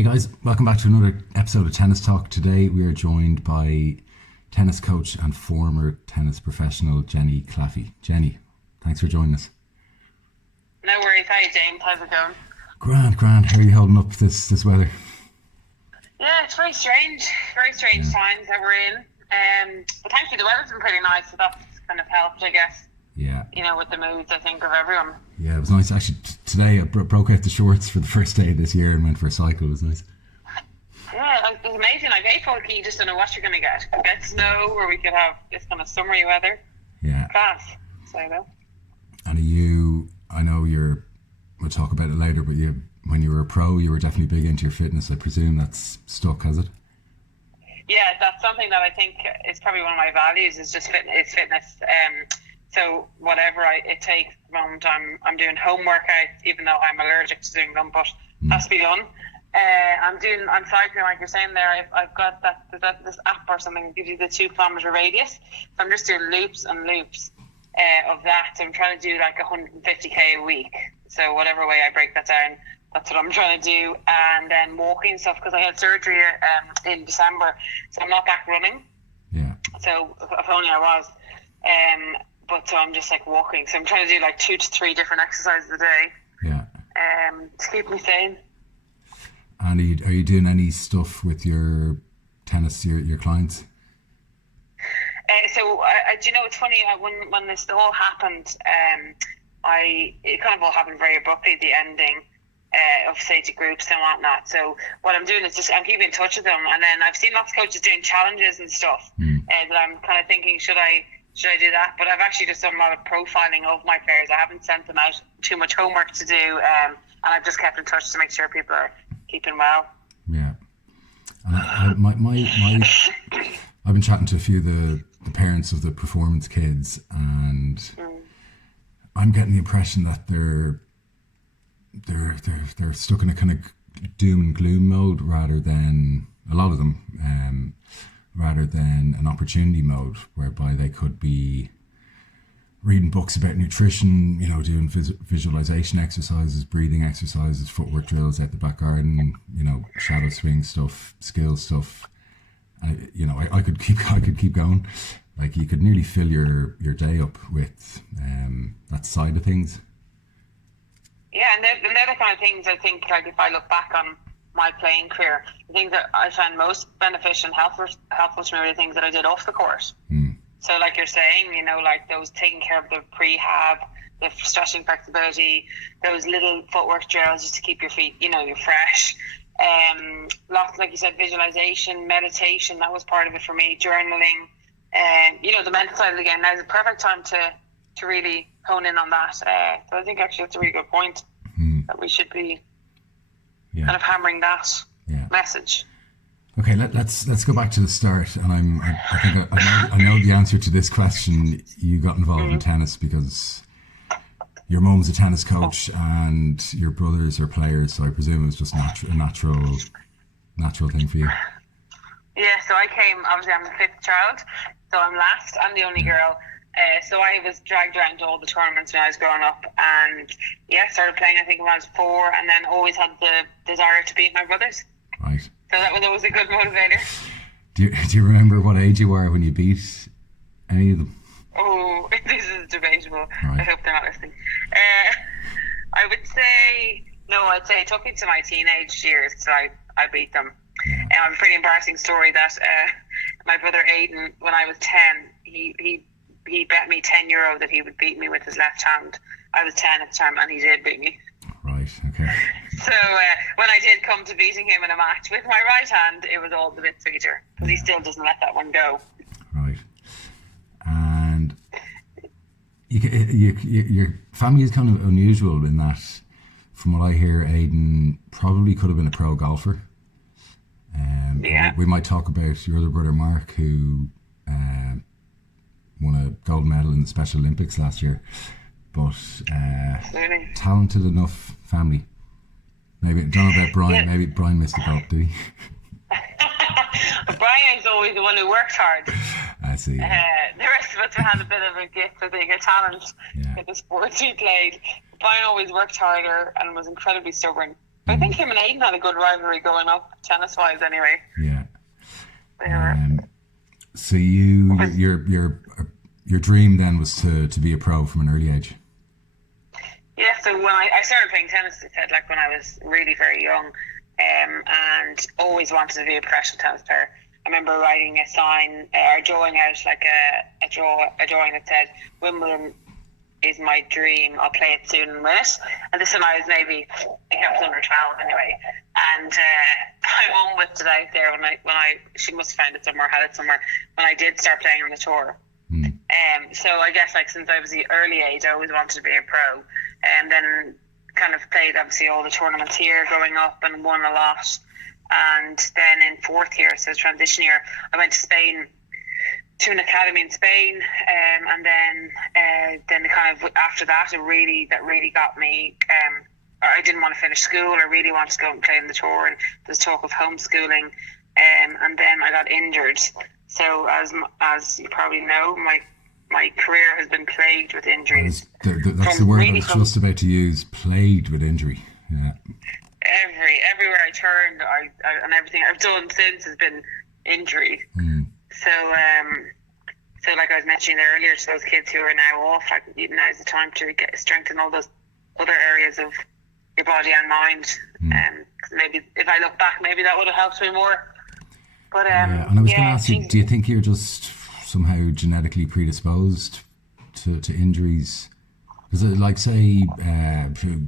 Hey guys, welcome back to another episode of Tennis Talk. Today we are joined by tennis coach and former tennis professional Jenny Claffey. Jenny, thanks for joining us. No worries. Hi James, how's it going? Grand. How are you holding up this weather? Yeah, it's very strange times that we're in. But thankfully the weather's been pretty nice, so that's kind of helped, I guess. Yeah. You know, with the moods, I think, of everyone. Yeah, it was nice. Actually, today I broke out the shorts for the first day of this year and went for a cycle. It was nice. Yeah, it was amazing. Like April, you just don't know what you're going to get. We get snow, or we could have this kind of summery weather. Yeah. Class. So, you know. And I know we'll talk about it later, but when you were a pro, you were definitely big into your fitness. I presume that's stuck, has it? Yeah, that's something that I think is probably one of my values, is just fitness. So whatever it takes, the moment I'm doing home workouts, even though I'm allergic to doing them, but has to be done. I'm cycling, like you're saying there. I've got this app or something that gives you the 2 kilometer radius. So I'm just doing loops and loops of that. So I'm trying to do like 150k a week. So whatever way I break that down, that's what I'm trying to do. And then walking and stuff, because I had surgery in December, so I'm not back running. Yeah. So if only I was. But so I'm just like walking. So I'm trying to do like 2 to 3 different exercises a day. Yeah. To keep me sane. And are you doing any stuff with your tennis, your clients? Do you know, it's funny, when this all happened, it kind of all happened very abruptly, the ending of, say, to groups and whatnot. So what I'm doing is just, I'm keeping in touch with them. And then I've seen lots of coaches doing challenges and stuff that I'm kind of thinking, should I do that? But I've actually just done a lot of profiling of my players. I haven't sent them out too much homework to do, and I've just kept in touch to make sure people are keeping well. Yeah. And I've been chatting to a few of the parents of the performance kids, and I'm getting the impression that they're stuck in a kind of doom and gloom mode rather than, a lot of them, rather than an opportunity mode whereby they could be reading books about nutrition, doing visualization exercises, breathing exercises, footwork drills out the back garden, shadow swing stuff, skill stuff. I could keep going. Like, you could nearly fill your day up with that side of things. Yeah, and they're the kind of things I think, like, if I look back on my playing career, the things that I found most beneficial and helpful to me were the things that I did off the court. So like you're saying, like those taking care of the prehab, the stretching, flexibility, those little footwork drills just to keep your feet, you're fresh. Lots, like you said, visualization, meditation, that was part of it for me, journaling. The mental side of the game. Now is the perfect time to really hone in on that. So I think actually that's a really good point, that we should be kind of hammering that message. Okay, let's go back to the start. And I know the answer to this question. You got involved in tennis because your mum's a tennis coach and your brothers are players. So I presume it was just a natural thing for you. Yeah. So obviously I'm the 5th child, so I'm last. I'm the only girl. So I was dragged around to all the tournaments when I was growing up, and started playing I think when I was 4, and then always had the desire to beat my brothers. Right. So that was always a good motivator. Do you remember what age you were when you beat any of them? Oh, this is debatable. Right. I hope they're not listening. I would say no. I'd say it took me to my teenage years till I beat them. Yeah. A pretty embarrassing story that my brother Aidan, when I was 10, he bet me €10 that he would beat me with his left hand. I was 10 at the time, and he did beat me. Right, okay. So when I did come to beating him in a match with my right hand, it was all a bit sweeter, because he still doesn't let that one go. Right. And your family is kind of unusual in that, from what I hear, Aidan probably could have been a pro golfer. We might talk about your other brother Mark, who won a gold medal in the Special Olympics last year, but talented enough family. Maybe, don't know about Brian. Maybe Brian missed the boat, did he? Brian's always the one who works hard. I see. The rest of us had a bit of a gift, I think, a talent for the sports we played. Brian always worked harder and was incredibly stubborn. I think him and Aidan had a good rivalry going up, tennis-wise, anyway. Yeah. Yeah. So your dream then was to be a pro from an early age. Yeah. So when I started playing tennis, like when I was really very young, and always wanted to be a professional tennis player. I remember writing a sign or drawing out like a drawing that said, "Wimbledon is my dream. I'll play it soon and win it." And this when I was maybe, I think I was under 12 anyway. And my mum whipped it out there when I she must have found it somewhere, had it somewhere, when I did start playing on the tour. So I guess like since I was the early age, I always wanted to be a pro, and then kind of played obviously all the tournaments here growing up and won a lot. And then in fourth year, so transition year, I went to Spain, to an academy in Spain, and then kind of after that, that really got me. I didn't want to finish school. I really wanted to go and play in the tour, and there's talk of homeschooling. And then I got injured. So as you probably know, my career has been plagued with injuries. That's the word I was just about to use. Plagued with injury. Yeah. Everywhere I turned, and everything I've done since has been injury. So like I was mentioning earlier, to those kids who are now off, like now's the time to strengthen all those other areas of your body and mind. Maybe if I look back, maybe that would have helped me more. But and I was going to ask you, do you think you're just somehow genetically predisposed to injuries? Because like say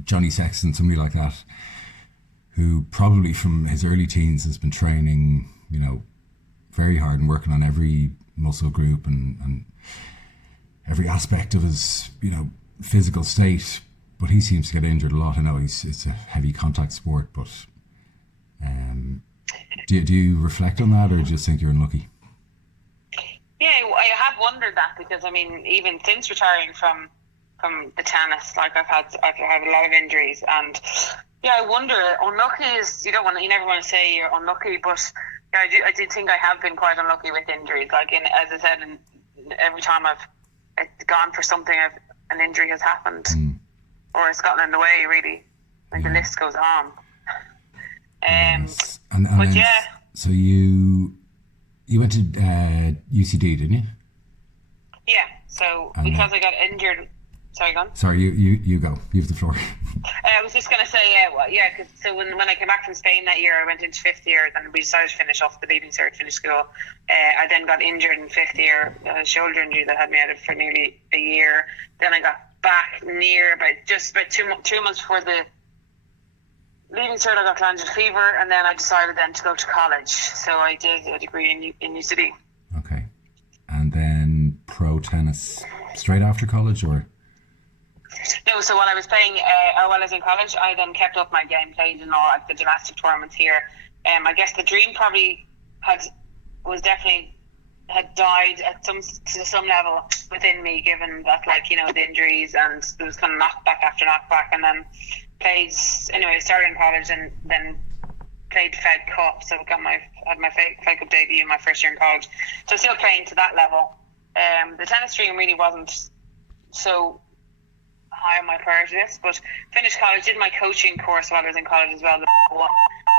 Johnny Sexton, somebody like that, who probably from his early teens has been training, very hard and working on every muscle group and every aspect of his, physical state, but he seems to get injured a lot. I know it's a heavy contact sport, but do you reflect on that, or do you just think you're unlucky? Yeah, I have wondered that, because I mean, even since retiring from the tennis, like I've had a lot of injuries, and yeah, I wonder. Unlucky is you never want to say you're unlucky, but yeah, I do think I have been quite unlucky with injuries. Like as I said, every time I've gone for something, an injury has happened, or it's gotten in the way. Really, the list goes on. Yes. But yeah. So you went to UCD, didn't you? Yeah. So because I got injured. Sorry, go on. Sorry, you go. You have the floor. I was just going to say, because so when I came back from Spain that year, I went into fifth year, and we decided to finish off the leaving cert, finish school. I then got injured in fifth year, a shoulder injury that had me out of for nearly a year. Then I got back about 2 months before the leaving cert, I got glandular fever, and then I decided then to go to college. So I did a degree in UCD. Okay. And then pro tennis straight after college, or? No, so while I was playing, or while I was in college, I then kept up my game, played in all the domestic tournaments here. I guess the dream probably had died at some level within me, given that the injuries, and there was kind of knockback after knockback, and then started in college and then played Fed Cup, so had my Fed Cup debut my first year in college. So still playing to that level. The tennis dream really wasn't so high on my priority list, but finished college, did my coaching course while I was in college as well. I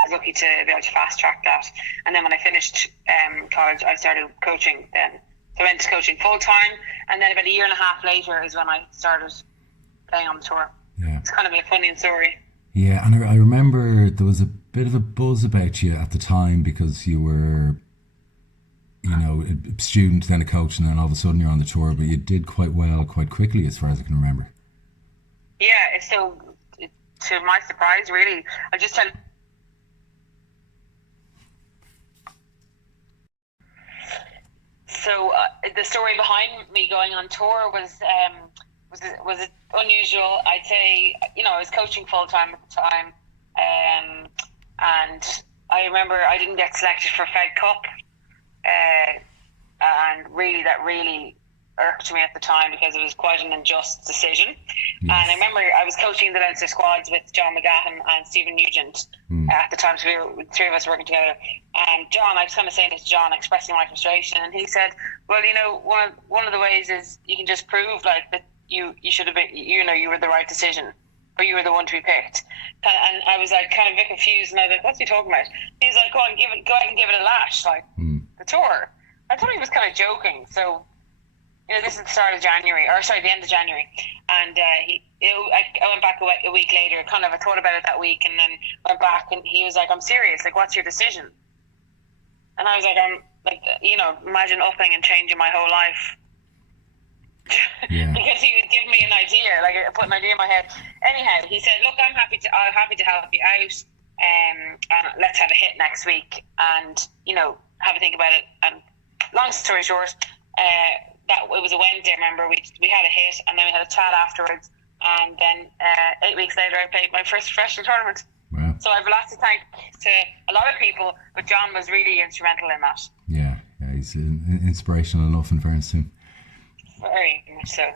was lucky to be able to fast track that, and then when I finished college, I started coaching then. So I went to coaching full time, and then about a year and a half later is when I started playing on the tour. Yeah. It's kind of a funny story. Yeah, and I remember there was a bit of a buzz about you at the time, because you were a student, then a coach, and then all of a sudden you're on the tour, but you did quite well quite quickly, as far as I can remember. Yeah, so to my surprise, really, I just tell. So the story behind me going on tour was unusual. I'd say, I was coaching full time at the time, and I remember I didn't get selected for Fed Cup, and that really irked me at the time, because it was quite an unjust decision. Yes. And I remember I was coaching the Leinster squads with John McGahan and Stephen Nugent at the time, so the three of us working together. And John, I was kind of saying this to John, expressing my frustration, and he said, well, one of the ways is you can just prove that you should have been, you were the right decision. or you were the one to be picked. And I was like kind of a bit confused, and I was like, what's he talking about? He's like, go out and give it a lash, like the tour. I thought he was kind of joking. So, this is the start of January, the end of January, and I went back a week later. Kind of, I thought about it that week, and then went back, and he was like, "I'm serious. Like, what's your decision?" And I was like, "I'm like, imagine upping and changing my whole life." Yeah. Because he was giving me an idea, like I put an idea in my head. Anyhow, he said, "Look, I'm happy to help you out, and let's have a hit next week, and have a think about it." And long story short, that it was a Wednesday. I remember we had a hit, and then we had a chat afterwards, and then 8 weeks later, I played my first professional tournament. Wow. So I have a lot to thank to a lot of people, but John was really instrumental in that. Yeah, he's inspirational enough in fairness to him. Very much so.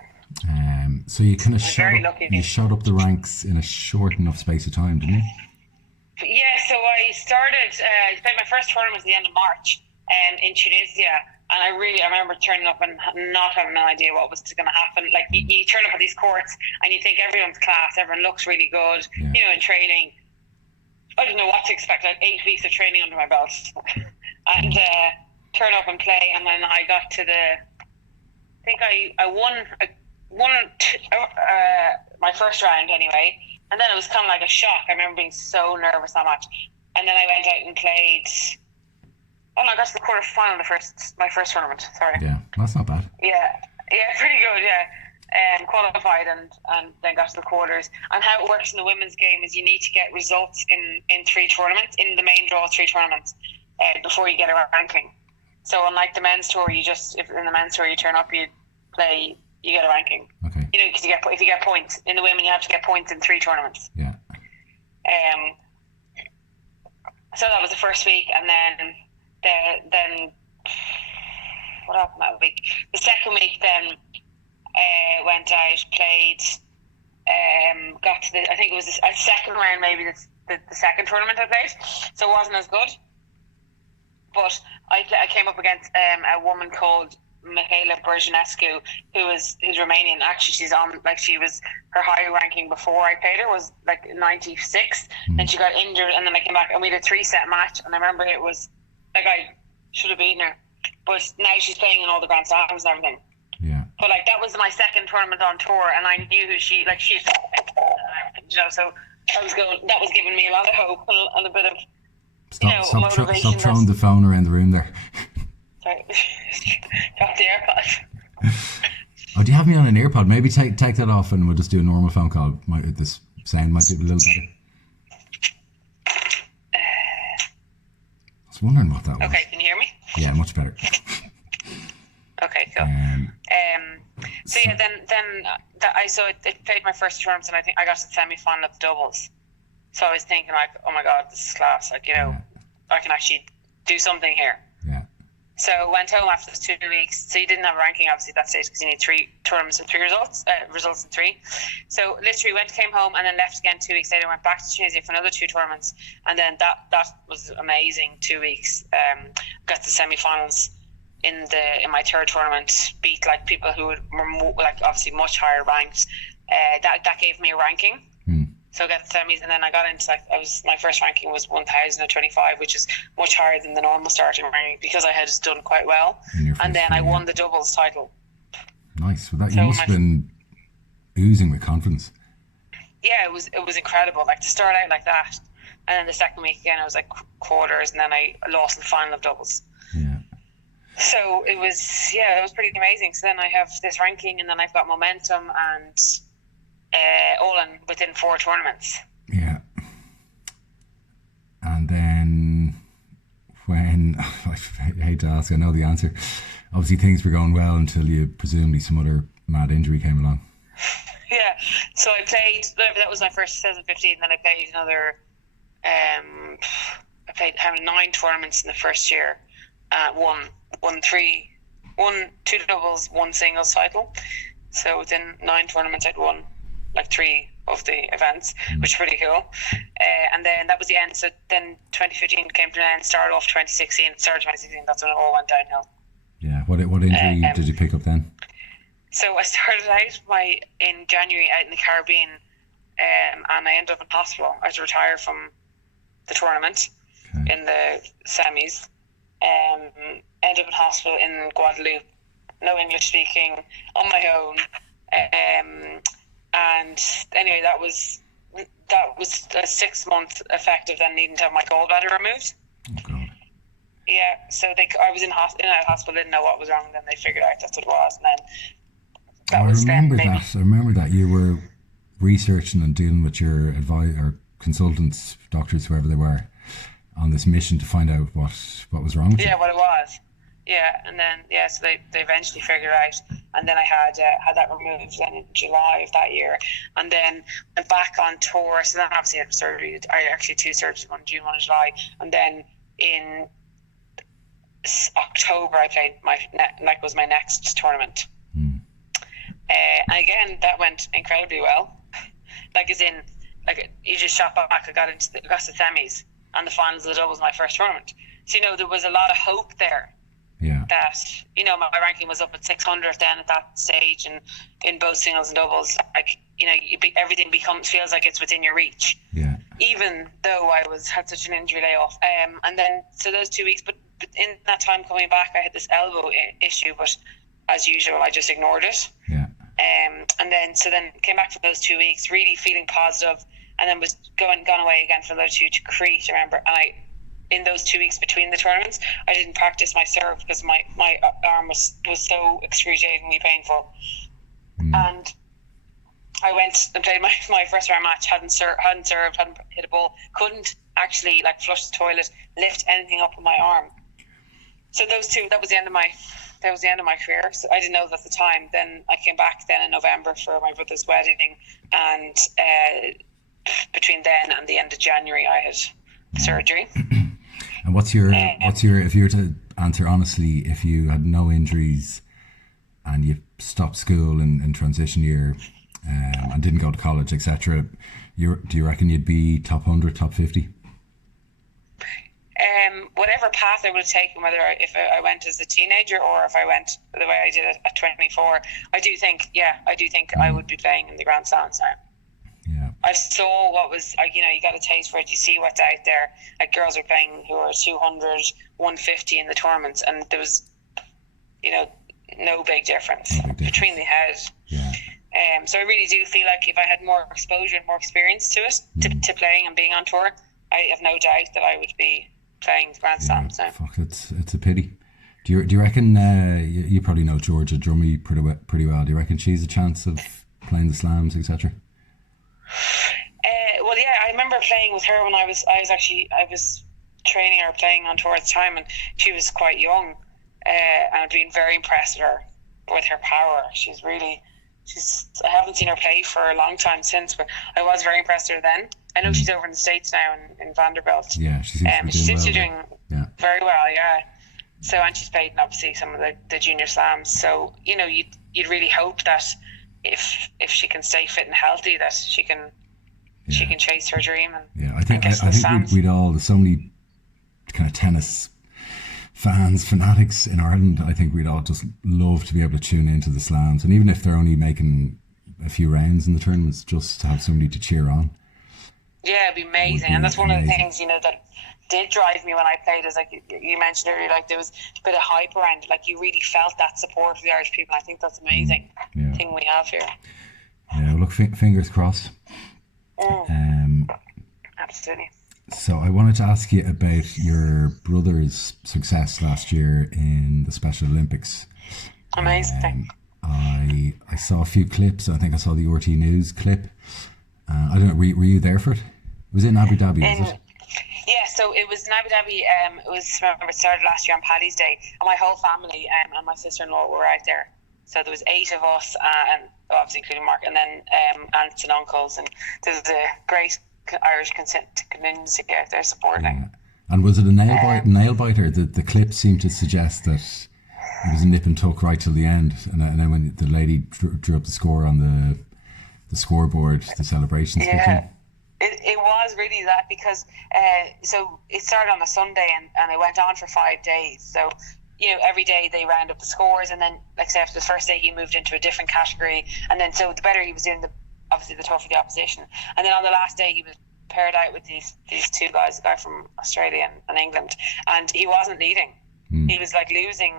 So you kind of shot up the ranks in a short enough space of time, didn't you? Yeah, so I started, I played my first tournament at the end of March in Tunisia, and I remember turning up and not having an idea what was going to happen. Like, you turn up at these courts and you think everyone's class, everyone looks really good, in training. I didn't know what to expect. I had 8 weeks of training under my belt. And turn up and play, and then I got to I won my first round anyway, and then it was kind of like a shock. I remember being so nervous that match, and then I went out and played. Oh no, I got to the quarter final my first tournament. Sorry. Yeah, that's not bad. Yeah, pretty good. Yeah, qualified and then got to the quarters. And how it works in the women's game is you need to get results in 3 tournaments, in the main draw 3 tournaments, before you get a ranking. So unlike the men's tour, if in the men's tour you turn up, you play, you get a ranking. Okay. Because if you get points in the women, you have to get points in 3 tournaments. Yeah. So that was the first week, and then what happened that week? The second week, then went out, played, got to I think it was a second round, maybe the second tournament I played. So it wasn't as good. But I came up against a woman called Mihaela Bergenescu, who's Romanian. Actually, her high ranking before I played her was like 96. Then she got injured, and then I came back and we had a 3-set match. And I remember it was like I should have beaten her, but now she's playing in all the Grand Slams and everything. Yeah. But like that was my second tournament on tour, and I knew who she's so that was giving me a lot of hope and a bit of. Stop throwing the phone around the room there. Sorry. Got the AirPod. Oh, do you have me on an AirPod? Maybe take that off and we'll just do a normal phone call. This sound might be a little better. I was wondering what that was. Okay, can you hear me? Yeah, much better. Okay, cool. I played my first tournament, and I think I got to the semi-final of the doubles. So I was thinking, like, oh my God, this is class. Like, I can actually do something here. Yeah. So went home after those 2 weeks. So you didn't have a ranking, obviously, at that stage, because you need 3 tournaments with 3 results in 3. So literally came home and then left again 2 weeks later, went back to Tunisia for another 2 tournaments. And then that was amazing, 2 weeks. Got to semi-finals in my third tournament, beat like people who were like obviously much higher ranked. That gave me a ranking. So I got the semis, and then I got into my first ranking was 1025, which is much higher than the normal starting ranking because I had done quite well. And then I won the doubles title. Nice. Well, you must have been oozing with confidence. Yeah, it was incredible. Like to start out like that, and then the second week again, I was like quarters, and then I lost in the final of doubles. Yeah. So it was pretty amazing. So then I have this ranking, and then I've got momentum and. All within 4 tournaments. Yeah. And then when I hate to ask, I know the answer. Obviously things were going well until presumably some other mad injury came along. Yeah. So I played, that was my first 2015, then I played another I played 9 tournaments in the first year. Won 2 doubles, 1 singles title. So within 9 tournaments I'd won like 3 of the events, which is pretty cool. And then that was the end. So then 2015 came to an end, started 2016, that's when it all went downhill. Yeah. What injury did you pick up then? So I started out in January out in the Caribbean and I ended up in hospital. I had to retire from the tournament in the semis. Ended up in hospital in Guadeloupe, no English speaking, on my own. And anyway, that was a 6-month effect of then needing to have my gallbladder removed. Oh God. Yeah, so I was in hospital, didn't know what was wrong. Then they figured out that's what it was, and then I remember that you were researching and dealing with your or consultants, doctors, whoever they were, on this mission to find out what was wrong with you. Yeah, what it was. Yeah, and then so they eventually figured out, and then I had that removed then in July of that year, and then went back on tour. So then obviously I had surgery. I actually had 2 surgeries, one in June, one in July, and then in October I played was my next tournament. And again, that went incredibly well. You just shot back. I got to the semis and the finals of the doubles, my first tournament. So there was a lot of hope there. Yeah. That my ranking was up at 600 then at that stage, and in both singles and doubles, everything feels like it's within your reach. Yeah. Even though I had such an injury layoff, and then so those 2 weeks, but in that time coming back, I had this elbow issue, but as usual, I just ignored it. Yeah. And then came back for those 2 weeks, really feeling positive, and then was gone away again for another 2 to Crete, I remember. And in those 2 weeks between the tournaments, I didn't practice my serve because my arm was so excruciatingly painful. And I went and played my first round match, hadn't served, hadn't hit a ball, couldn't actually flush the toilet, lift anything up with my arm. So that was the end of my career. So I didn't know that at the time. Then I came back then in November for my brother's wedding, and between then and the end of January I had surgery. And what's your if you were to answer honestly, if you had no injuries and you stopped school in transition year and didn't go to college, etc., do you reckon you'd be top 100, top 50? Whatever path I would have taken, whether if I went as a teenager or if I went the way I did it at 24, I do think I would be playing in the Grand Slams now. Yeah. I saw what was, you got a taste for it. You see what's out there. Girls are playing who are 200, 150 in the tournaments, and there was, no big difference between the head. Yeah. So I really do feel like if I had more exposure and more experience to it, to playing and being on tour, I have no doubt that I would be playing Grand Slams now. Fuck, it's a pity. Do you reckon you probably know Georgia Drummy pretty well? Do you reckon she's a chance of playing the slams, etc.? Well, yeah, I remember playing with her when I was training or playing on tour at the time, and she was quite young, and I've been very impressed with her power. I haven't seen her play for a long time since, but I was very impressed with her then. I know she's over in the States now in Vanderbilt. Yeah, she seems to be doing very well, yeah. So, and she's played in obviously some of the junior slams. So, you'd really hope that if she can stay fit and healthy, that she can chase her dream. And I think we'd all, there's so many kind of tennis fanatics in Ireland. I think we'd all just love to be able to tune into the slams, and even if they're only making a few rounds in the tournaments, just to have somebody to cheer on. Yeah, it'd be amazing. And that's one of the things, that did drive me when I played, is like you mentioned earlier, there was a bit of hype around it. You really felt that support of the Irish people. I think that's amazing thing we have here. Yeah, well, look, fingers crossed. Absolutely. So I wanted to ask you about your brother's success last year in the Special Olympics. Amazing. I saw a few clips. I think I saw the RT News clip. I don't know, were you there for it? It was in Abu Dhabi, was it? Yeah, so it was in Abu Dhabi. It started last year on Paddy's Day, and my whole family and my sister-in-law were out there. So there was 8 of us, and obviously including Mark, and then aunts and uncles, and there's a great Irish community out there supporting. Yeah. And was it a nail biter? The clip seemed to suggest that it was a nip and tuck right till the end, and then when the lady drew up the score on the scoreboard, the celebrations. Yeah, it was really that, because so it started on a Sunday and it went on for 5 days. So every day they round up the scores, and then say after the first day he moved into a different category, and then so the better he was doing, obviously the tougher the opposition. And then on the last day, he was paired out with these two guys, a guy from Australia and England, and he wasn't leading. He was like losing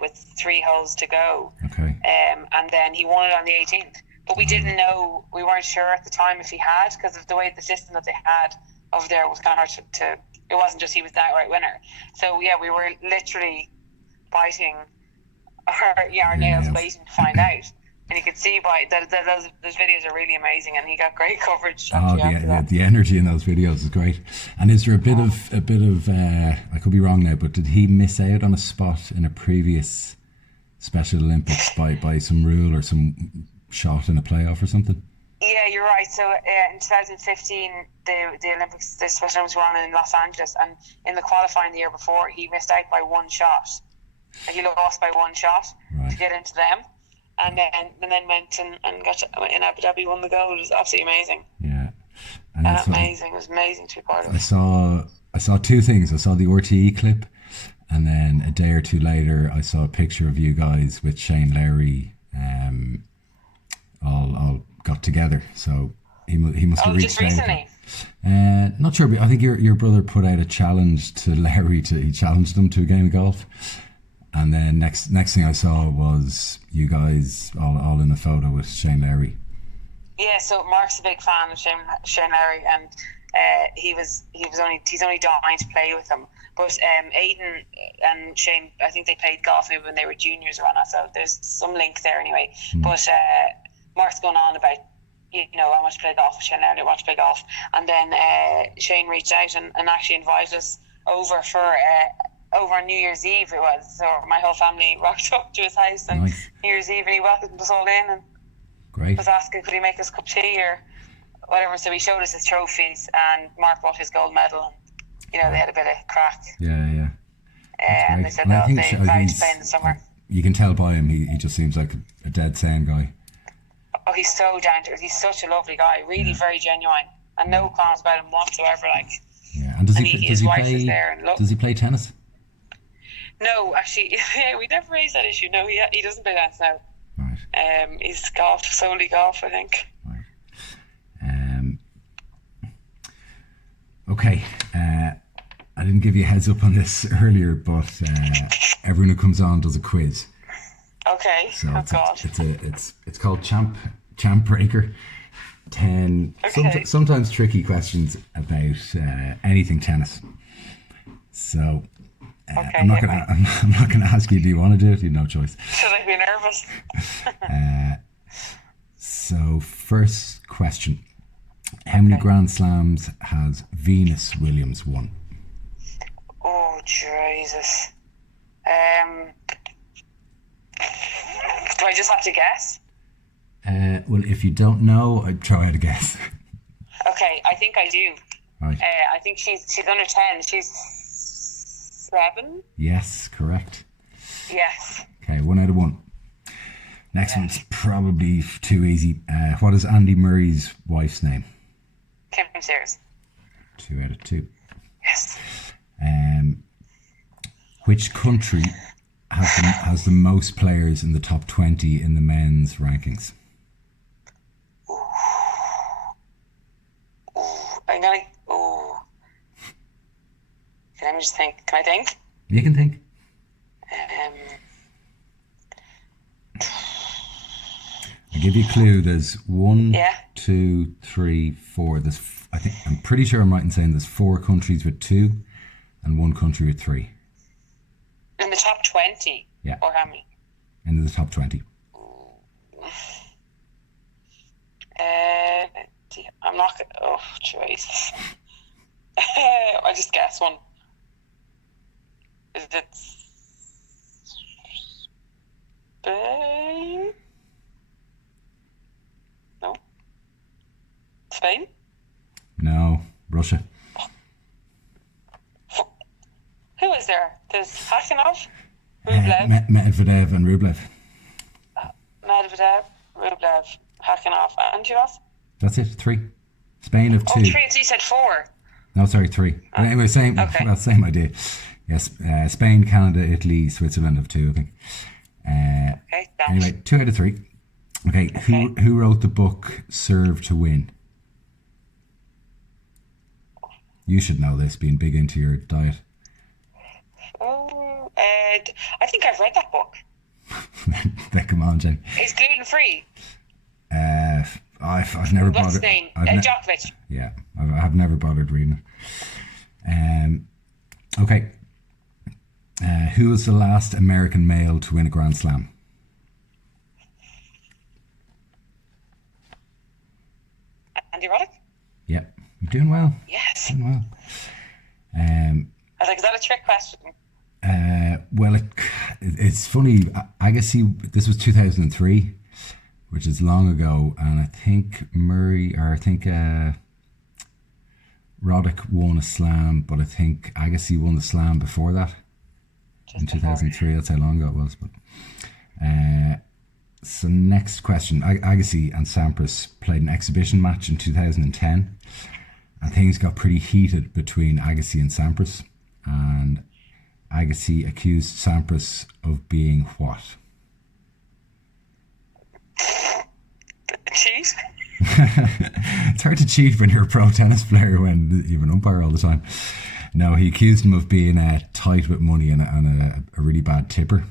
with 3 holes to go. Okay. And then he won it on the 18th. But we didn't know, we weren't sure at the time if he had, because of the way the system that they had over there was kind of hard to it wasn't just he was the outright winner. So yeah, we were literally biting our nails waiting to find out. And you could see by those videos are really amazing, and he got great coverage. The energy in those videos is great. And is there a bit of I could be wrong now, but did he miss out on a spot in a previous Special Olympics by some rule or some shot in a playoff or something? Yeah, you're right. So in 2015, the Olympics, the Special Olympics were on in Los Angeles, and in the qualifying the year before, he missed out by 1 shot. Like he lost by 1 shot to get into them. And then went and got in Abu Dhabi, won the gold. It was absolutely amazing. Yeah, amazing. It was amazing to be part of. I saw 2 things. I saw the RTE clip, and then a day or 2 later, I saw a picture of you guys with Shane Lowry, all got together. So he must have reached just recently. Not sure, but I think your brother put out a challenge to Lowry. He challenged him to a game of golf. And then next thing I saw was you guys all in a photo with Shane Lowry. Yeah, so Mark's a big fan of Shane Lowry, and he's only dying to play with him. But Aidan and Shane, I think they played golf maybe when they were juniors around that, so there's some link there anyway. But Mark's going on about, I want to play golf with Shane Lowry, I want to play golf. And then Shane reached out and actually invited us over for over on New Year's Eve it was. So my whole family rocked up to his house and New Year's Eve, and he welcomed us all in and was asking could he make us a cup of tea or whatever. So he showed us his trophies, and Mark brought his gold medel, and they had a bit of crack. Yeah. And they said they invited to play in the summer. You can tell by him, he just seems like a dead sane guy. Oh, he's so down to earth. He's such a lovely guy, really very genuine, and no qualms about him whatsoever. And his wife is there. And does he play tennis? No, actually, we never raised that issue. No, he doesn't play tennis now. Right. He's solely golf, I think. Right. Okay. I didn't give you a heads up on this earlier, but everyone who comes on does a quiz. Okay. So it's called Champ Breaker. 10 sometimes tricky questions about anything tennis. So. I'm not gonna ask you. Do you want to do it? You have no choice. Should I be nervous? So first question: how many Grand Slams has Venus Williams won? Oh Jesus! Do I just have to guess? Well, if you don't know, I'd try to guess. Okay, I think I do. Right. I think she's under 10. She's 7? Yes, correct. Yes. Okay, 1 out of 1. Next one's probably too easy. What is Andy Murray's wife's name? Kim Sears. 2 out of 2. Yes. Which country has the most players in the top 20 in the men's rankings? Let me just think. Can I think? You can think. I'll give you a clue. There's 1, 2, 3, 4. I'm pretty sure I'm right in saying there's 4 countries with 2 and 1 country with 3. In the top 20? Yeah. Or how many? In the top 20. I'm not going to... Oh, Jesus. I just guess one. Is it Spain? No. Spain? No. Russia. Who is there? There's Hakanov, Rublev. Medvedev and Rublev. Medvedev, Rublev, Hakanov, and who else? That's it. 3. Spain have 2. Oh, 3. So you said 4. No, sorry, 3. Oh. Anyway, same idea. Yes, Spain, Canada, Italy, Switzerland have 2, I think. Anyway, 2 out of 3. Okay, who wrote the book Serve to Win? You should know this, being big into your diet. Oh, I think I've read that book. Come on, Jen. It's gluten free. I've never bothered. What's his name? Djokovic. Yeah, I've never bothered reading it. Okay. Who was the last American male to win a Grand Slam? Andy Roddick? Yeah, you're doing well. Yes. Doing well. I was like, is that a trick question? Well, it's funny. Agassi, this was 2003, which is long ago, and I think Roddick won a slam, but I think Agassi won the slam before that. In 2003, that's how long ago it was. But so next question. Agassi and Sampras played an exhibition match in 2010, and things got pretty heated between Agassi and Sampras, and Agassi accused Sampras of being what? Cheat? It's hard to cheat when you're a pro tennis player when you have an umpire all the time. No, he accused him of being tight with money and a really bad tipper.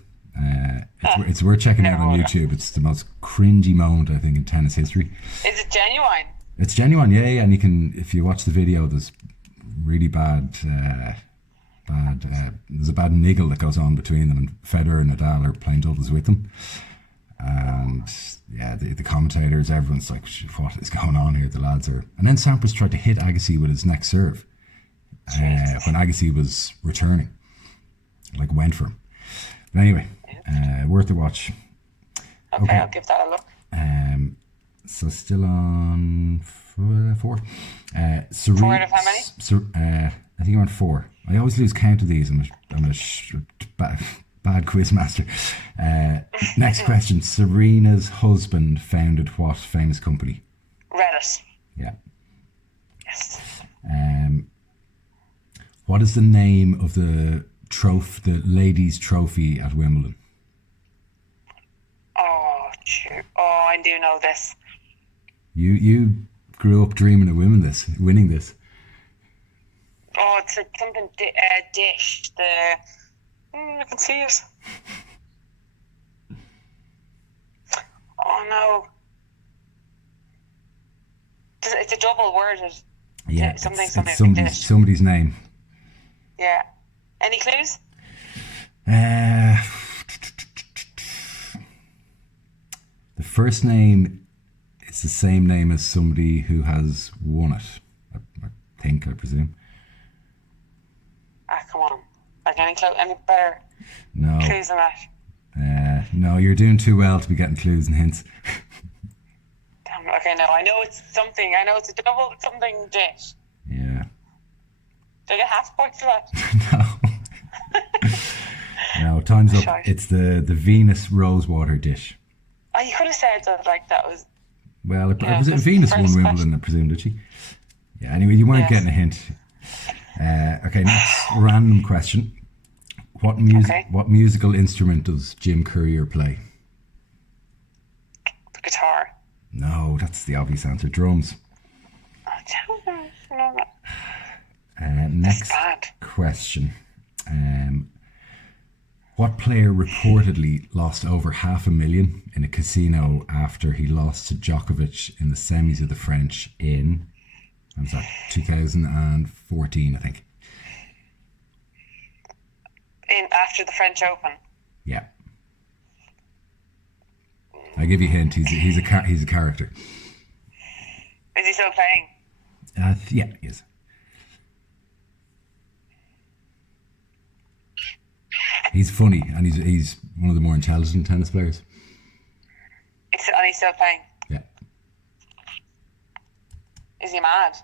It's worth checking out on YouTube. It's the most cringy moment, I think, in tennis history. Is it genuine? It's genuine, yeah. And you can, if you watch the video, there's really bad. There's a bad niggle that goes on between them, and Federer and Nadal are playing doubles with them. And yeah, the commentators, everyone's like, what is going on here? The lads are. And then Sampras tried to hit Agassi with his next serve when Agassi was returning. Like, went for him. But anyway, worth a watch. Okay, I'll give that a look. So still on 4. Serena, 4 out of how many? I think you're on 4. I always lose count of these. I'm a bad quiz master. Next question. Serena's husband founded what famous company? Reddit. Yeah. Yes. What is the name of the ladies' trophy at Wimbledon? Oh, shoot. Oh, I do know this. You grew up dreaming of winning this. Oh, it's something dish. I can see it. Oh no! It's a double word. Yeah, something it's somebody's name. Yeah. Any clues? The first name is the same name as somebody who has won it. I presume. Come on. Like any better clues than that? No, you're doing too well to be getting clues and hints. Damn, okay, no, I know it's something. I know it's a double something dish. Yeah. Do I get half points for that? No, time's up. Shite. It's the Venus Rosewater dish. Oh, you could have said that like that was... Well, was it Venus won Wimbledon, I presume, did she? Yeah, anyway, you weren't getting a hint. Okay, next random question. What musical instrument does Jim Courier play? The guitar. No, that's the obvious answer. Drums. Next question. What player reportedly lost over $500,000 in a casino after he lost to Djokovic in the semis of the French in... When was that? 2014, I think. After the French Open. Yeah. I give you a hint. He's a character. Is he still playing? Yeah, he is. He's funny, and he's one of the more intelligent tennis players. And he's still playing. Yeah. Is he mad?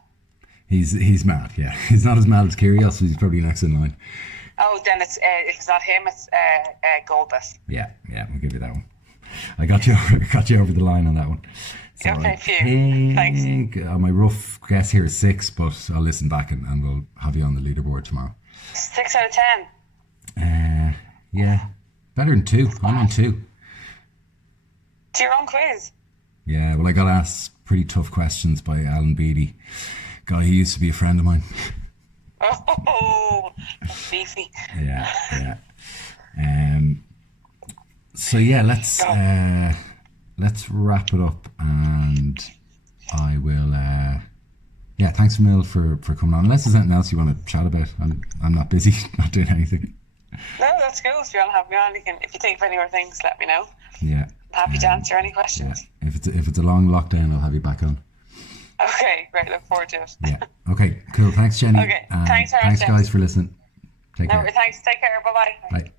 He's mad. Yeah, he's not as mad as Kyrgios, so he's probably next in line. Oh, then if it's not him, it's Golbus. Yeah, I'll give you that one. I got you over the line on that one. So okay, phew. Thanks. My rough guess here is 6, but I'll listen back and we'll have you on the leaderboard tomorrow. 6 out of 10. Yeah, better than 2. I'm on 2. To your own quiz. Yeah, well, I got asked pretty tough questions by Alan Beattie, guy who used to be a friend of mine. Oh, that's beefy. Yeah. So yeah, let's wrap it up, and I will. Yeah, thanks Emil for coming on. Unless there's anything else you want to chat about, I'm not busy, not doing anything. No, that's cool. If you want to have me on, if you think of any more things, let me know. Yeah. I'm happy to answer any questions. Yeah. If it's a long lockdown, I'll have you back on. Okay, great. Look forward to it. Yeah. Okay, cool. Thanks, Jenny. Okay, thanks guys for listening. Take care. Thanks. Take care. Bye-bye. Bye.